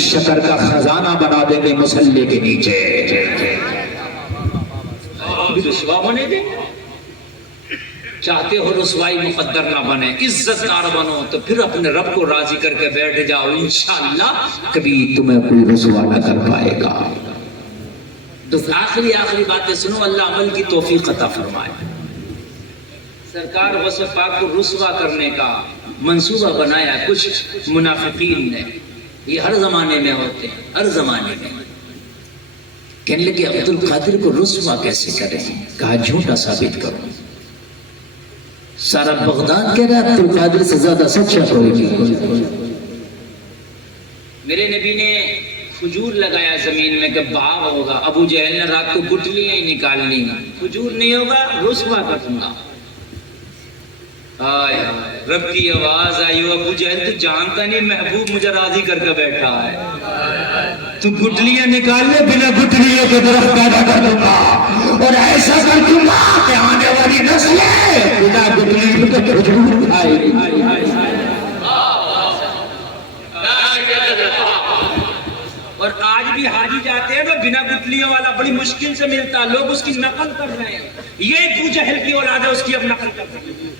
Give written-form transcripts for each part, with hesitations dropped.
شکر کا خزانہ بنا دیں گے مصلی کے نیچے. رسوا ہونے دیں. چاہتے ہو رسوائی مقدر نہ بنے، عزت دار بنو، تو پھر اپنے رب کو راضی کر کے بیٹھ جاؤ، انشاءاللہ کبھی تمہیں کوئی رسوا نہ کر پائے گا. تو آخری باتیں سنو، اللہ عمل کی توفیق عطا فرمائے. سرکار وصف پاک کو رسوا کرنے کا منصوبہ بنایا کچھ منافقین نے. یہ ہر زمانے میں ہوتے ہیں، ہر زمانے میں. کہنے لگے عبد القادر کو رسوا کیسے کریں؟ کہا جھوٹا ثابت کرو. سارا بغداد کہہ رہا ہے عبد القادر سے زیادہ سچا کوئی نہیں. میرے نبی نے کھجور لگایا زمین میں کہ باغ ہوگا. ابو جہل نے رات کو گٹلیاں ہی نکالنی، کھجور نہیں ہوگا رسوا کر دوں گا. آئے رب کی آواز آئی، ابو جہل تو جانتا نہیں محبوب مجھے راضی کر کے بیٹھا ہے. تو گٹلیاں نکال لے، بنا گٹلیوں کے درخت پیدا کر دوں گا اور ایسا کر دوں گا کہ آنے والی نسلیں بنا گٹلیوں کے کھجور کھائے گی. اور آج بھی حاجی جاتے ہیں تو بنا گٹلیوں والا بڑی مشکل سے ملتا، لوگ اس کی نقل کر رہے ہیں. یہ ابو جہل کی اولاد ہے، اس کی اب نقل کر رہے ہیں.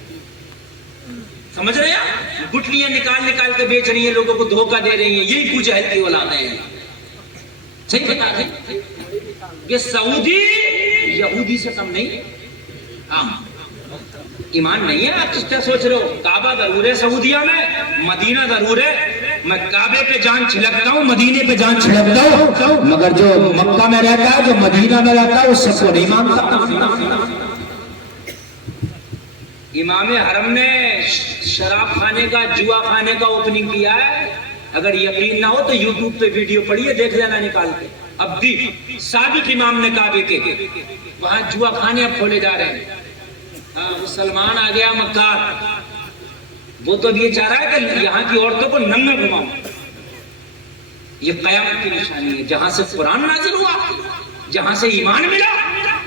سمجھ رہے ہیں؟ گٹلیاں نکال کے بیچ رہی ہیں، لوگوں کو دھوکہ دے رہی ہیں. یہی ابو جہل کی اولادیں ہیں. صحیح بتا دیں کہ سعودی یہودی سے کم نہیں. ہاں ایمان نہیں ہے. آپ کیا سوچ رہے ہو؟ کعبہ ضرور ہے سعودیہ میں، مدینہ ضرور ہے. میں کعبے پہ جان چھلکتا ہوں، مدینے پہ جان چھلکتا ہوں، مگر جو مکہ میں رہتا ہے، جو مدینہ میں رہتا ہے، اس سب کو نہیں مانتا. امام حرم نے شراب کھانے کا، جوا کھانے کا اوپننگ کیا ہے. اگر یقین نہ ہو تو یوٹیوب پہ ویڈیو پڑھیے، دیکھ لینا نکال کے. اب بھی صادق امام نے کعبے کے وہاں جوا کھانے اب کھولے جا رہے ہیں. وہ سلمان آ گیا مکہ، وہ تو یہ چاہ رہا ہے کہ یہاں کی عورتوں کو ننگا گھماؤں. یہ قیامت کی نشانی ہے. جہاں سے قرآن نازل ہوا، جہاں سے ایمان ملا،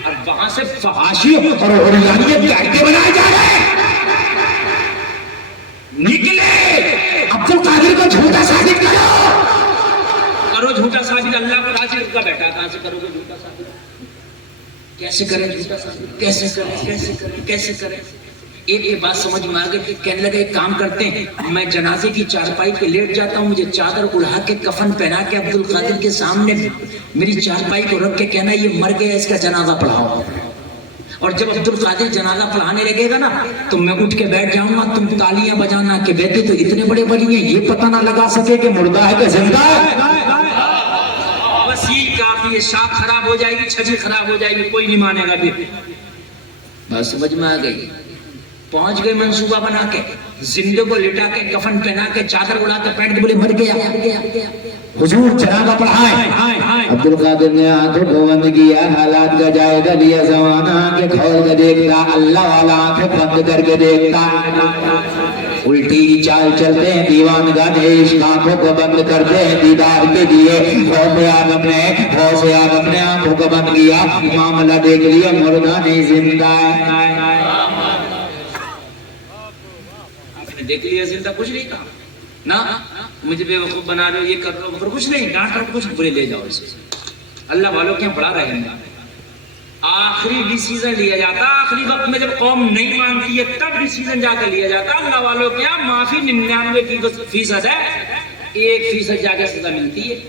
اور وہاں سے فحاشی اور عریانیت کے اڈے بنائے جا رہے ہیں. نکلے عبد القادر کو جھوٹا ثابت کرو. جھوٹا ثابت اللہ کو راضی کا بیٹھا. کہاں سے کرو گے جھوٹا ثابت؟ کیسے کریں جھوٹا ثابت؟ کیسے کریں؟ ایک بات سمجھ میں آ گئی. کہنے لگا ایک کام کرتے ہیں، میں جنازے کی چارپائی پہ لیٹ جاتا ہوں، مجھے چادر اڑا کے کفن پہنا کے عبد القادر کے سامنے میری چارپائی کو رکھ کے کہنا یہ مر گیا، اس کا جنازہ پڑھاؤ. اور جب عبد القادر جنازہ پڑھانے لگے گا نا تو میں اٹھ کے بیٹھ جاؤں گا، تم تالیاں بجانا کہ بیٹے تو اتنے بڑے ولی ہیں، یہ پتہ نہ لگا سکے کہ مردہ ہے کہ زندہ ہے. بس یہ کافی ہے. شاخ خراب ہو جائے گی، چھجی خراب ہو جائے گی، کوئی نہیں مانے گا. پھر بس سمجھ میں آ گئی. پہنچ گئے منصوبہ بنا کے، زندے کو لٹا کے کفن پہنا کے چادر اڑا کے پینٹ کے بولے مر گیا. حضور جنازہ پڑھائیں. عبد القادر نے آنکھوں کو بند کیا، حالات کا جائزہ لیا. زمانہ آنکھیں کھول کے دیکھتا، اللہ والا آنکھیں بند کر کے دیکھتا. الٹی چال چلتے ہیں دیوان گانے، عشق آنکھوں کو بند کرتے ہیں دیدار کے لیے. غوث اعظم نے آنکھوں کو بند کیا، معاملہ دیکھ لیا، مردہ نہیں زندہ ہے. دیکھ لیا زندہ، کچھ نہیں کہا نا. مجھے بے وقوف بنا رہے ہو، یہ کر رہے ہو، کچھ نہیں ڈانٹ رہا، کچھ بولے لے جاؤ اسے. اللہ والوں کے یہاں بڑا رہے ہیں. آخری ڈیسیزن لیا جاتا آخری وقت میں، جب قوم نہیں مانتی ہے تب ڈیسیزن جا کے لیا جاتا. اللہ والوں کے یہاں معافی 99% ہے، 1% جا کے سزا ملتی ہے.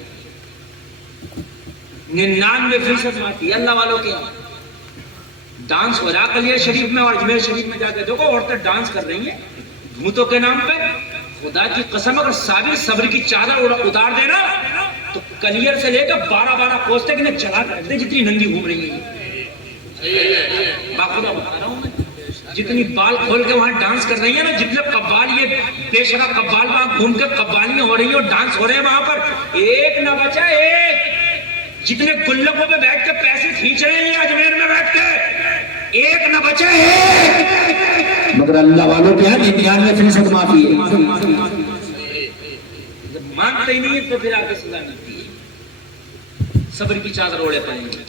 99% معافی اللہ والوں کے یہاں. ڈانس ہو رہا کلیئر شریف میں اور اجمیر شریف میں جا کے دیکھو، عورتیں ڈانس کر رہی ہیں بھوتوں کے نام پہ. خدا کی قسم اگر صبر کی چادر اتار دینا تو کلیئر سے لے کر 12 کوس تک انہیں چلا کر دے جتنی ننگی گھوم رہی ہیں. باخدا بتا رہا ہوں میں، جتنی بال کھول کے وہاں ڈانس کر رہی ہیں نا، جتنے قبال یہ بے شرا قبال وہاں گھوم کے قبالیاں ہو رہی ہیں اور ڈانس ہو رہے ہیں وہاں پر، ایک نہ بچا ایک. جتنے گلکوں پہ بیٹھ کے پیسے کھینچ رہے ہیں اجمیر میں بیٹھ کے، ایک نہ بچا ایک. مگر اللہ والوں کے یہاں 99% معافی ہے. جب مانتے ہی نہیں ہے تو پھر آگے سزا ملتی ہے. صبر کی چادر اوڑے پڑیں گے،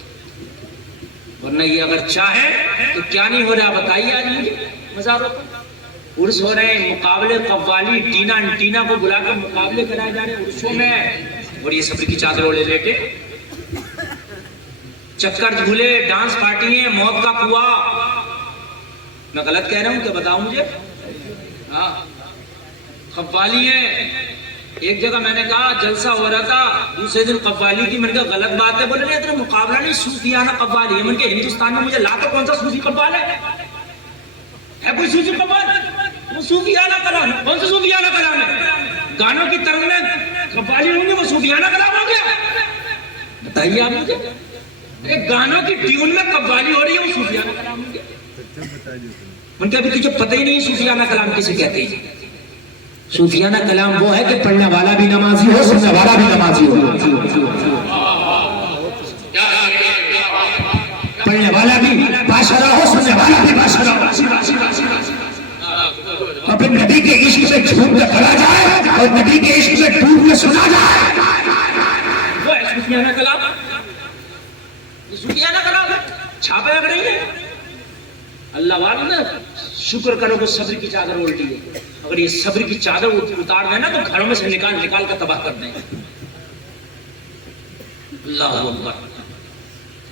ورنہ یہ اگر چاہے تو کیا نہیں ہو رہا بتائیے. آج مجھے مزاروں پر عرس ہو رہے ہیں، مقابلے قوالی ٹینا کو بلا کر مقابلے کرائے جا رہے ہیں عرسوں میں. اور یہ صبر کی چادر لے کے چکر جھولے، ڈانس پارٹیاں، موت کا کنواں. میں غلط کہہ رہا ہوں کہ بتاؤ مجھے؟ ہاں قوالی ہے. ایک جگہ میں نے کہا جلسہ ہو رہا تھا، دوسرے دن قوالی کی. میں نے کہا غلط بات ہے. بولے نہیں اتنا مقابلہ نہیں، صوفیانہ قوالی ہے. میں نے کہا ہندوستان میں مجھے لا تو کون سا صوفی قوال ہے کوئی صوفی قوال؟ وہ صوفیانہ کلام ہے. کون سا صوفیانہ کلام ہے؟ گانوں کی طرز میں قوالی ہوں گے، وہ صوفیانہ کلام ہو گیا؟ بتائیے آپ مجھے. ایک گانوں کی ٹیون میں قوالی ہو رہی ہے، وہ صوفیانہ کلام ہو گیا؟ ان کے ابھی تجھے پتہ ہی نہیں صوفیانہ کلام کسے کہتے ہیں. صوفیانہ کلام وہ ہے کہ پڑھنے والا بھی نمازی ہو، سننے والا بھی نمازی ہو. پڑھنے والا بھی باشرہ ہو، سننے والا بھی باشرہ ہو. اور پھر نبی کے عشق سے جھوم کر پڑھا جائے اور نبی کے عشق سے ڈوب کے سنا جائے. وہ ہے صوفیانہ کلام. صوفیانہ کلام ہے، چھاپے لگ رہی ہے. اللہ والے نا شکر کرو کہ صبر کی چادر الٹی ہے. اگر یہ صبر کی چادر اتار دیں نا تو گھروں میں سے نکال کر تباہ کر دیں. اللہ اکبر،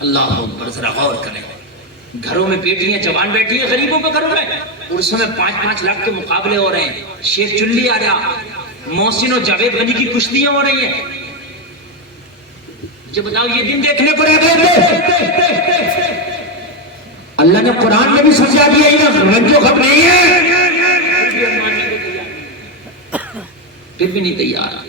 اللہ اکبر. ذرا غور کریں. گھروں میں بیٹیاں جوان بیٹھی ہیں غریبوں کے گھروں میں، اور اس میں 5-5 لاکھ کے مقابلے ہو رہے ہیں. شیخ چلی آ جا، محسن و جاوید غنی کی کشتیاں ہو رہی ہیں. مجھے بتاؤ یہ دن دیکھنے کو رہ گئے؟ اللہ نے قرآن میں بھی سمجھا دیا رنجو غم نہیں ہے، پھر بھی نہیں تیار.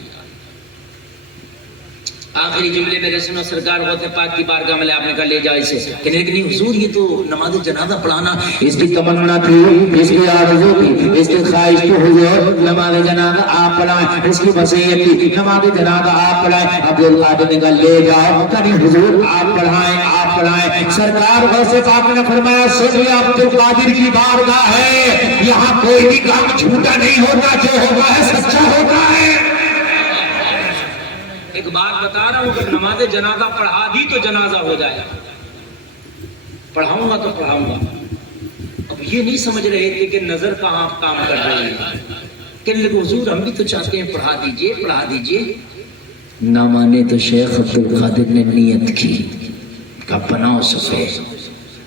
آخری جملے میرے سنو سرکار غوث پاک کی بارگاہ میں آپ نے کہا لے جا اسے. کہنے کہ نہیں حضور یہ تو نماز جنازہ پڑھانا. اس کی تمنا تھی، اس کی آرزو تھی، اس کی خواہش تھی حضور نماز جنازہ آپ پڑھائیں. اس کی وصیت تھی نماز جنازہ آپ پڑھائیں. عبد القادر نے کہا لے جاؤ. کہا حضور آپ پڑھائیں، آپ پڑھائیں. سرکار غوث پاک نے فرمایا سن یہ عبد القادر کی بارگاہ ہے، یہاں کوئی بھی کام جھوٹا نہیں ہوتا، جو ہوتا ہے سچا ہوتا ہے. ایک بات بتا رہا ہوں کہ نماز جنازہ پڑھا دی تو جنازہ ہو جائے. پڑھاؤں گا تو پڑھاؤں گا. اب یہ نہیں سمجھ رہے تھے کہ نظر کہاں کام کر رہی ہے. کہنے لگے حضور ہم بھی تو چاہتے ہیں پڑھا دیجئے پڑھا دیجئے. نہ مانے تو شیخ عبد القادر نے نیت کی کہ بناؤ صفے،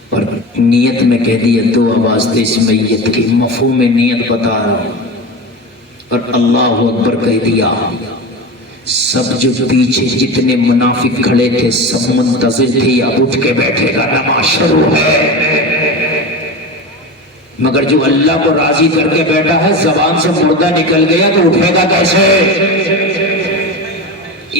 اور نیت میں کہہ دیا دو آواز تھے اس میت کی. مفہوم نیت بتا رہا ہوں. اور اللہ اکبر کہہ دیا. سب جو پیچھے جتنے منافق کھڑے تھے سب منتظر تھے اب اٹھ کے بیٹھے گا، نماز شروع ہے. مگر جو اللہ کو راضی کر کے بیٹھا ہے زبان سے مردہ نکل گیا تو اٹھے گا کیسے؟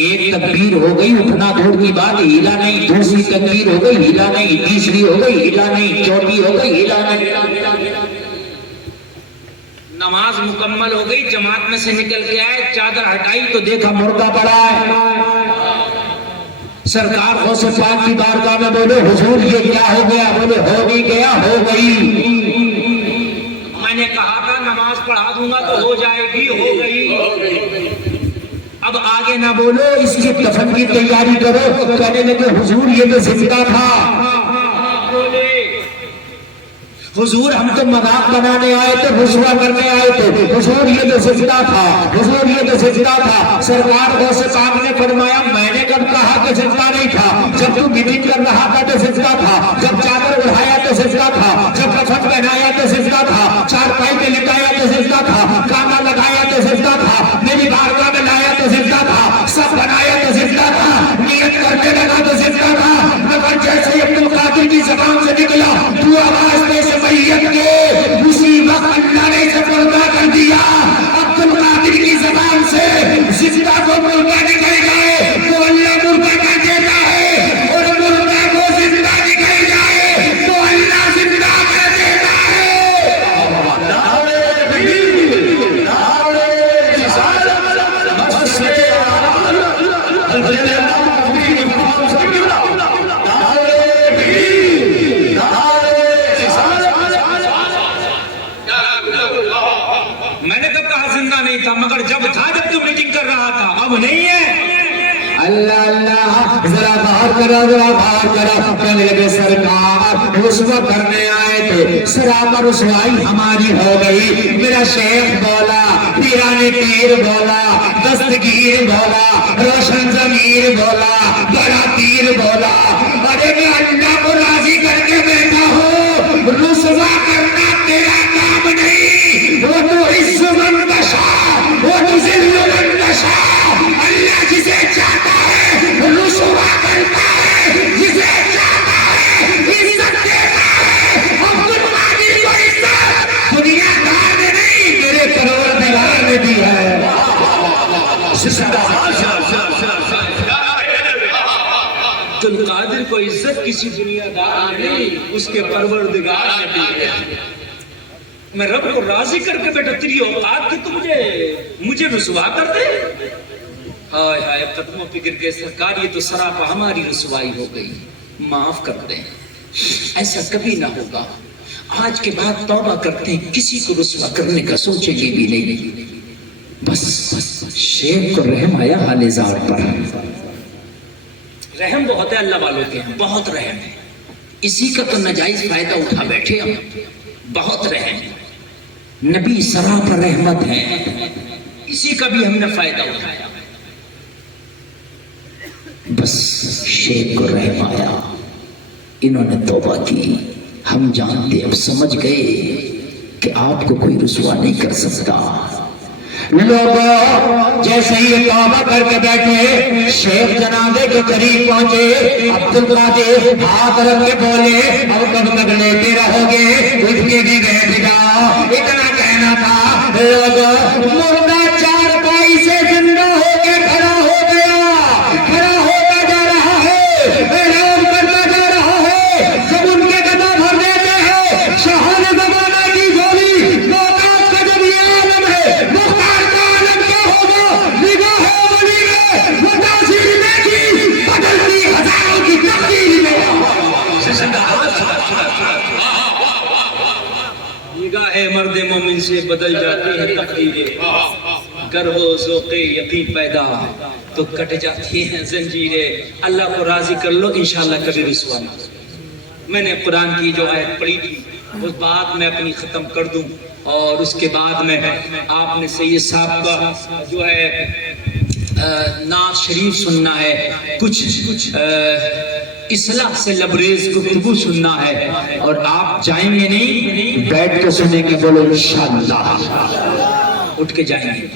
ایک تکبیر ہو گئی اٹھنا دور کی بات، ہیلا نہیں. دوسری تکبیر ہو گئی ہیلا نہیں. تیسری ہو گئی ہیلا نہیں. چوتھی ہو گئی ہیلا نہیں. نماز مکمل ہو گئی، جماعت میں سے نکل کے آئے، چادر ہٹائی تو دیکھا مردہ پڑا ہے. سرکار غوث پاک کی بارگاہ میں بولے حضور یہ کیا ہو گیا؟ بولے ہو بھی گیا ہو گئی. میں نے کہا تھا نماز پڑھا دوں گا تو ہو جائے گی، ہو گئی. اب آگے نہ بولو، اس کے دفن کی تیاری کرو. کہنے لگے حضور یہ تو زندہ تھا. حضور ہم تو مذاق بنانے آئے تھے، رسوا کرنے آئے تھے. حضور یہ تو زندہ تھا، حضور یہ تو زندہ تھا. سرکار غوث پاک نے فرمایا میں نے کب کہا کہ زندہ نہیں تھا؟ جب تو میٹنگ کر رہا تھا تو زندہ تھا، جب چادر اڑایا تو زندہ تھا، جب کفن پہنایا تو زندہ تھا، چارپائی پہ لٹایا تو زندہ تھا، کانا لگایا تو زندہ تھا، میری بارگاہ میں لایا تو زندہ تھا، سب بنایا تو زندہ تھا، نیت کرنے لگا تو زندہ تھا. مگر جیسے عبد القادر کی زبان سے نکلا تو آواز دے سے میت کے اسی وقت اللہ نے اسے مردہ کر دیا. عبد القادر کی زبان سے زندہ کو مردہ نکل گئے تو اللہ مردہ کر دیتا ہے، اور مردہ کو زندہ نکل جائے تو اللہ زندہ کر دیتا ہے. میں نے کب کہا زندہ نہیں تھا؟ مگر جب تھا، جب تو میٹنگ کر رہا تھا. اب نہیں ہے. اللہ اللہ ذرا باہر کرا، ذرا باہر کرا. کہنے لگے سرکار رسوا کرنے آئے پہ سراپا رسوائی ہماری ہو گئی. میرا شیخ بولا, پیران پیر بولا, دستگیر بولا, روشن ضمیر بولا, بڑا پیر بولا, ارے میں اللہ کو راضی کر کے بیٹھا ہوں, رسوا کرنا تیرا کام نہیں. وہ تو عز من بشا, وہ تو ذل من بشا. اللہ جسے چاہتا ہے رسوا کرتا ہے, جسے چاہتا ہے عزت دیتا ہے. عبد القادر کو عزت دنیا دار نے نہیں, میرے پروردگار نے دی ہے. عبد القادر کو عزت کسی دنیا دار نے نہیں, اس کے پروردگار نے دی ہے. میں رب کو راضی کر کے بیٹا, تیری اوقات کہ تو مجھے رسوا کر دے. ہائے ہائے قدموں پہ گر کے سرکار, یہ تو سراپا ہماری رسوائی ہو گئی, معاف کر دیں. ایسا کبھی نہ ہوگا. آج کے بعد توبہ کرتے ہیں, کسی کو رسوا کرنے کا سوچیں گے بھی نہیں. بس شیخ کو رحم آیا حال زار پر. رحم بہت ہے اللہ والوں کے, بہت رحم ہے. اسی کا تو ناجائز فائدہ اٹھا بیٹھے ہم, بہت رحم ہے. نبی سراپا رحمت ہے, اسی کا بھی ہم نے فائدہ اٹھایا. بس شیخ کو رحم آیا, انہوں نے توبہ کی. ہم جانتے, اب سمجھ گئے کہ آپ کو کوئی رسوا نہیں کر سکتا. لوگوں جیسے ہی توبہ کر کے بیٹھے, شیخ جنازے کے قریب پہنچے. عبد القادر ہاتھ رکھ کے بولے, اب کب تک لیتے رہو گے, اٹھ کے بھی بیٹھ جاؤ. اتنا کہنا تھا. لوگوں مردہ چارپائی سے زندہ ہو کے کھڑا ہو گیا, کھڑا ہوتا جا رہا ہے, اعلان کرتا جا رہا ہے. جب ان کے قدم بھر دیتے ہیں شاہان زمانہ کی جولی, موقعات کا جب یہ عالم ہے, مختار کا عالم کیا ہوگا. نگاہ ولی میں وہ تاثیر دیکھی, بدلتی ہزاروں کی تقدیر میں. نگاہ مرد مومن سے بدل جاتی ہے تقدیریں, گر ہو ذوق یقین پیدا تو کٹ جاتی ہیں زنجیریں. اللہ کو راضی کر لو, انشاءاللہ کبھی رسوا نہ. میں نے قرآن کی جو آیت پڑھی تھی اس بات میں اپنی ختم کر دوں, اور اس کے بعد میں آپ نے سید صاحب کا جو ہے نعت شریف سننا ہے, کچھ اصلاح سے لبریز گفتگو سننا ہے, اور آپ جائیں گے نہیں, بیٹھ کے سنیں گے. بولو انشاءاللہ. اٹھ کے جائیں گے.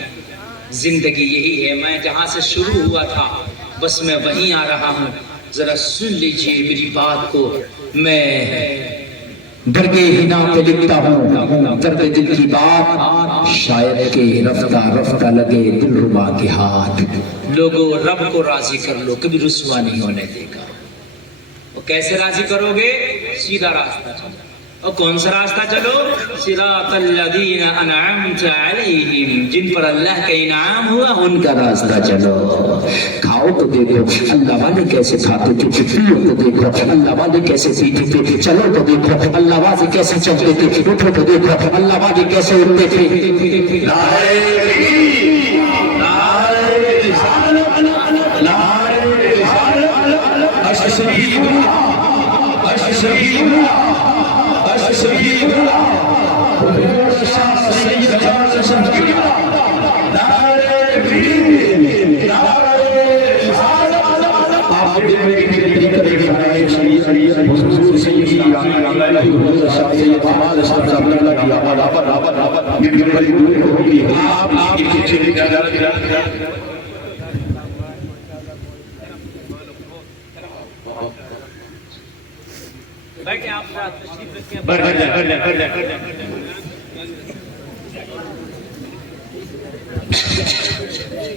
زندگی یہی ہے, میں جہاں سے شروع ہوا تھا بس میں وہیں آ رہا ہوں. ذرا سن لیجئے میری بات کو. میں درگے ہنا پہ لکھتا ہوں درد دل کی بات, شاید کہ رفتہ رفتہ لگے دل ربا کے ہاتھ. لوگوں رب کو راضی کر لو, کبھی رسوا نہیں ہونے دے گا. اور کیسے راضی کرو گے؟ سیدھا راستہ چلو. اور کون سا راستہ چلو؟ صراط الذین انعمت علیہم, جن پر اللہ کا انعام ہوا ان کا راستہ چلو. کھاؤ تو دیکھو اللہ والے کیسے کھاتے تھے, پیو تو دیکھو اللہ والے کیسے پیتے تھے, چلو تو دیکھو اللہ والے کیسے چلتے تھے, اٹھو تو دیکھو اللہ والے کیسے اٹھتے تھے.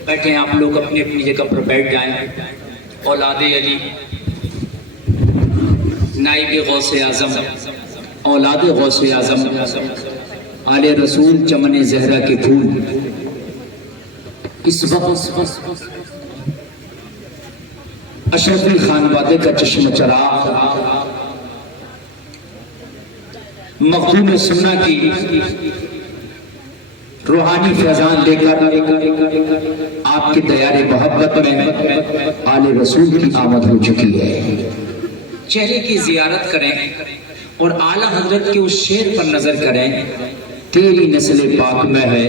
بیٹھے آپ لوگ اپنی اپنی جگہ پر بیٹھ جائیں. اولاد علی, نائب غوث اعظم, اولاد غوث اعظم, آل رسول, چمن زہرا کے پھول. اس وقت اشرف علی خان وادے کا چشم چراغ مخدوم سنہ کی روحانی فیضان لے کر آپ کے دیار محبت میں آل رسول کی آمد ہو چکی ہے. چہرے کی زیارت کریں, اور اعلیٰ حضرت کے اس شعر پر نظر کریں، تیری نسل پاک میں ہے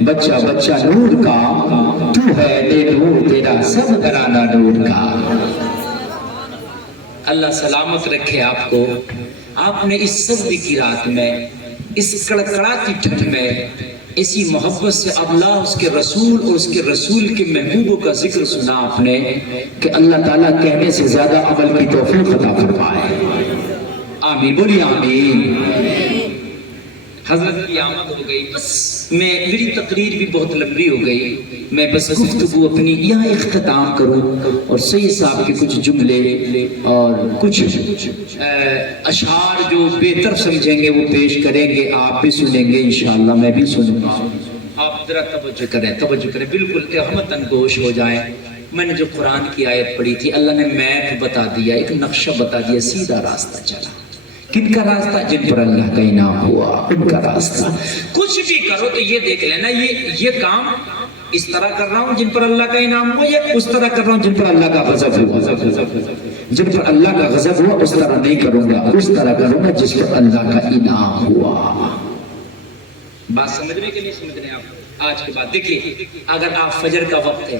بچہ بچہ نور کا، تو ہے بے نور تیرا سب گھرانہ نور کا۔ اللہ سلامت رکھے آپ کو۔ آپ نے اس سردی کی رات میں، اس کڑکڑاتی ٹھنڈ میں اسی محبت سے اللہ، اس کے رسول اور اس کے رسول کے محبوبوں کا ذکر سنا آپ نے کہ اللہ تعالیٰ کہنے سے زیادہ عمل کی توفیق عطا فرمائے۔ آمین، بولیے آمین۔ حضرت کی آمد ہو گئی، بس میری تقریر بھی بہت لمبی ہو گئی، میں بس گفتگو اپنی یہاں اختتام کروں اور سید صاحب کے کچھ جملے اور کچھ اشعار جو بہتر سمجھیں گے وہ پیش کریں گے، آپ بھی سنیں گے انشاءاللہ، میں بھی سنوں گا۔ آپ ذرا توجہ کریں، بالکل احمد انگوش ہو جائیں۔ میں نے جو قرآن کی آیت پڑھی تھی، اللہ نے میپ بتا دیا، ایک نقشہ بتا دیا، سیدھا راستہ چلا۔ کن کا راستہ؟ جن پر اللہ کا انعام ہوا ان کا راستہ۔ کچھ بھی کرو تو یہ دیکھ لینا، یہ کام اس طرح کر رہا ہوں جن پر اللہ کا انعام ہوا، یا اس طرح کر رہا ہوں جن پر اللہ کا غضب ہوا۔ جن پر اللہ کا غضب ہوا اس طرح نہیں کروں گا، اس طرح کروں گا جس پر اللہ کا انعام ہوا۔ بات سمجھ رہے کہ نہیں سمجھ رہے آپ؟ آج کے بعد دیکھیے، اگر آپ فجر کا وقت ہے،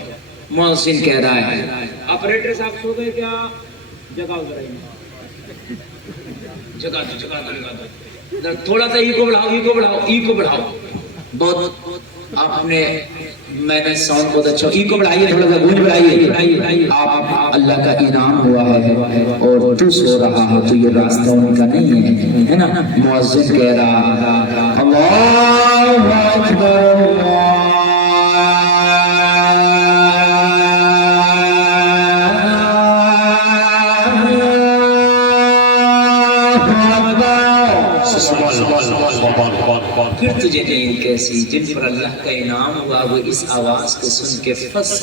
مؤذن کہہ رہا ہے، آپریٹر صاحب سو گئے کیا؟ جگہ تھوڑا سا ای کو بڑھاؤ بہت آپ نے، میں نے ساؤنڈ بہت اچھا، ای کو بڑھائیے، تھوڑا سا گونج بڑھائیے۔ آپ اللہ کا انعام ہوا ہے اور تو سو رہا ہے تو یہ راستہ ان کا نہیں ہے نا۔ مؤذن کہہ رہا اللہ اکبر پھر تجھے نیند کیسی، جن پر اللہ کا انعام ہوا وہ اس آواز کو سن کے پھنس